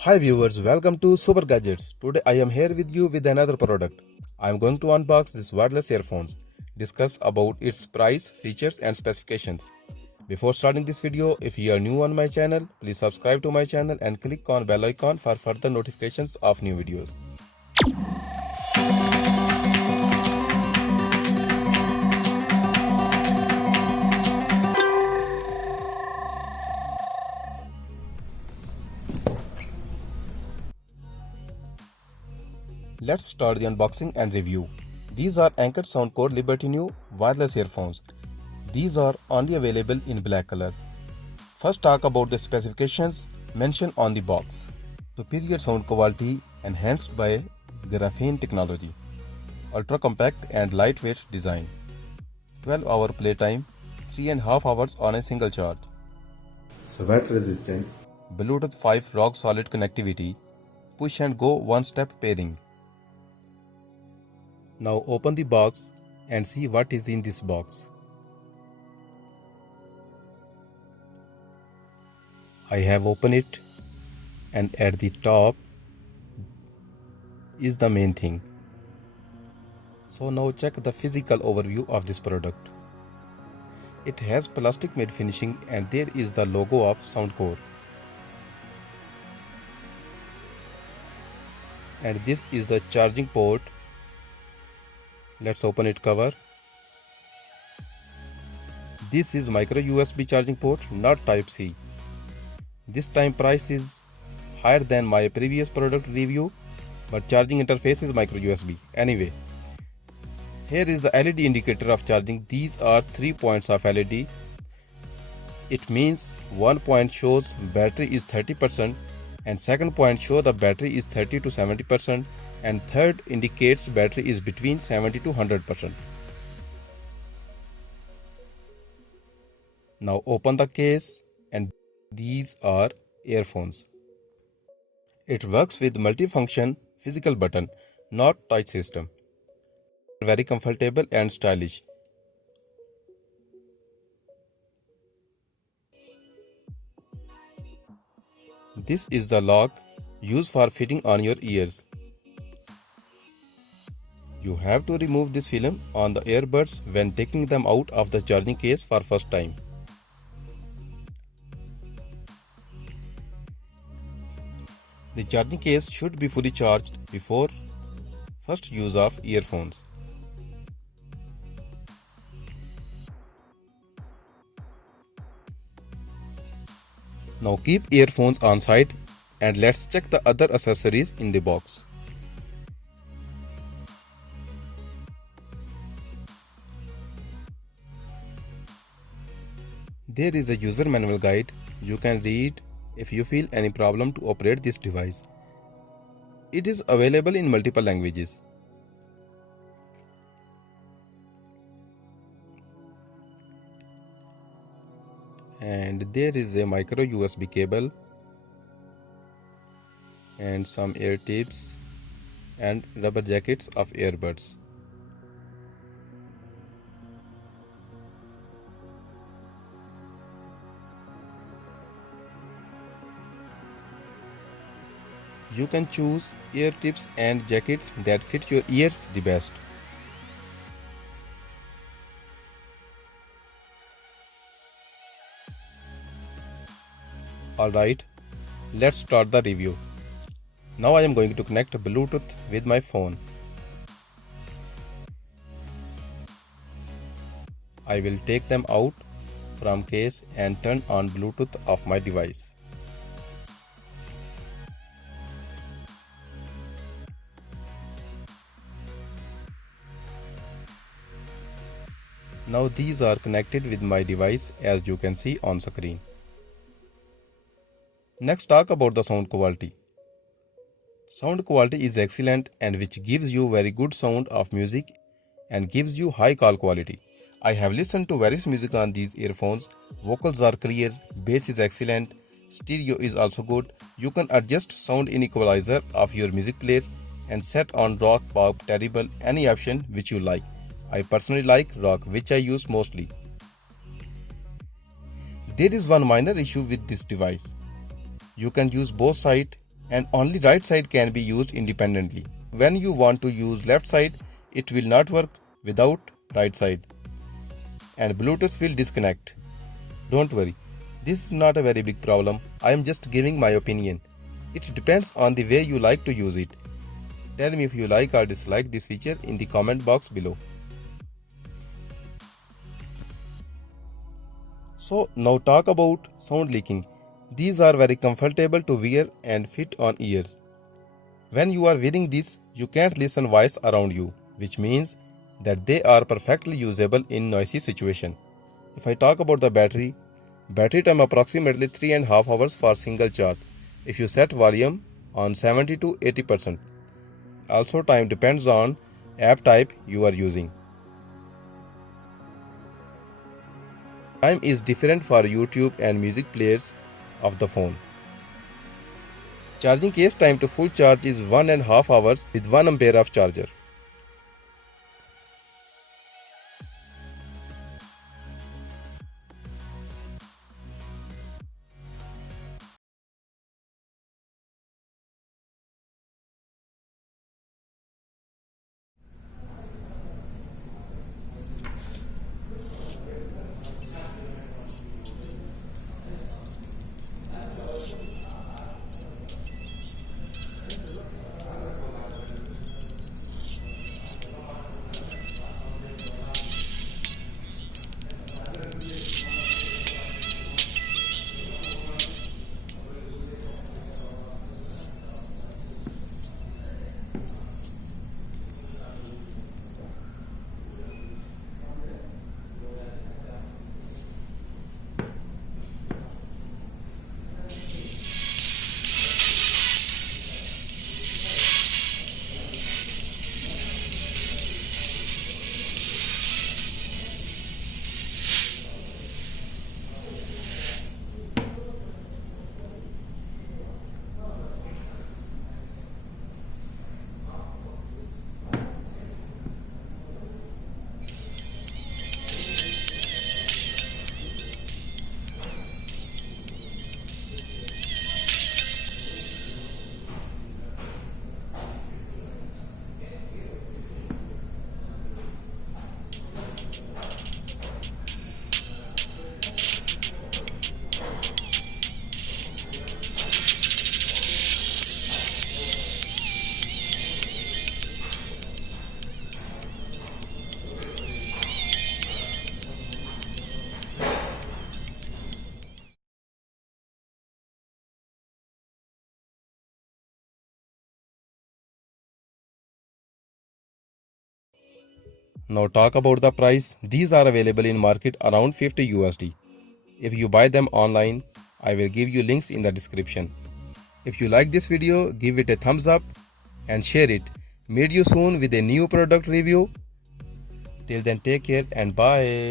Hi viewers, welcome to Super Gadgets. Today I am here with you with another product. I am going to unbox this wireless earphones, discuss about its price, features and specifications. Before starting this video, if you are new on my channel, please subscribe to my channel and click on bell icon for further notifications of new videos. Let's start the unboxing and review. These are Anker Soundcore Liberty New wireless earphones. These are only available in black color. First talk about the specifications mentioned on the box. Superior sound quality enhanced by graphene technology. Ultra compact and lightweight design. 12-hour playtime, 3.5 hours on a single charge. Sweat resistant. Bluetooth 5 rock solid connectivity. Push and go one-step pairing. Now open the box and see what is in this box. I have opened it, and at the top is the main thing. So now check the physical overview of this product. It has plastic matte finishing and there is the logo of Soundcore. And this is the charging port. Let's open it cover. This is micro USB charging port, not type C. This time price is higher than my previous product review, but charging interface is micro USB. Anyway, here is the LED indicator of charging. These are 3 points of LED. It means one point shows battery is 30% and second point shows the battery is 30 to 70% and third indicates battery is between 70 to 100%. Now open the case and these are earphones. It works with multifunction physical button, not touch system. Very comfortable and stylish. This is the lock used for fitting on your ears. You have to remove this film on the earbuds when taking them out of the charging case for first time. The charging case should be fully charged before first use of earphones. Now keep earphones on side and let's check the other accessories in the box. There is a user manual guide you can read if you feel any problem to operate this device. It is available in multiple languages. And there is a micro USB cable and some ear tips and rubber jackets of earbuds. You can choose ear tips and jackets that fit your ears the best. Alright, let's start the review. Now I am going to connect Bluetooth with my phone. I will take them out from case and turn on Bluetooth of my device. Now these are connected with my device as you can see on screen. Next talk about the sound quality. Sound quality is excellent and which gives you very good sound of music and gives you high call quality. I have listened to various music on these earphones. Vocals are clear, bass is excellent, stereo is also good. You can adjust sound in equalizer of your music player and set on rock, pop, terrible, any option which you like. I personally like rock, which I use mostly. There is one minor issue with this device. You can use both sides and only right side can be used independently. When you want to use left side, it will not work without right side and Bluetooth will disconnect. Don't worry, this is not a very big problem. I am just giving my opinion. It depends on the way you like to use it. Tell me if you like or dislike this feature in the comment box below. So now talk about sound leaking. These are very comfortable to wear and fit on ears. When you are wearing this, you can't listen voice around you, which means that they are perfectly usable in noisy situation. If I talk about the battery time approximately 3.5 hours for single charge if you set volume on 70 to 80%. Also time depends on app type you are using. Time is different for YouTube and music players of the phone. Charging case time to full charge is 1.5 hours with 1 ampere of charger. Now talk about the price. These are available in market around 50 USD. If you buy them online, I will give you links in the description. If you like this video, give it a thumbs up and share it. Meet you soon with a new product review. Till then, take care and bye.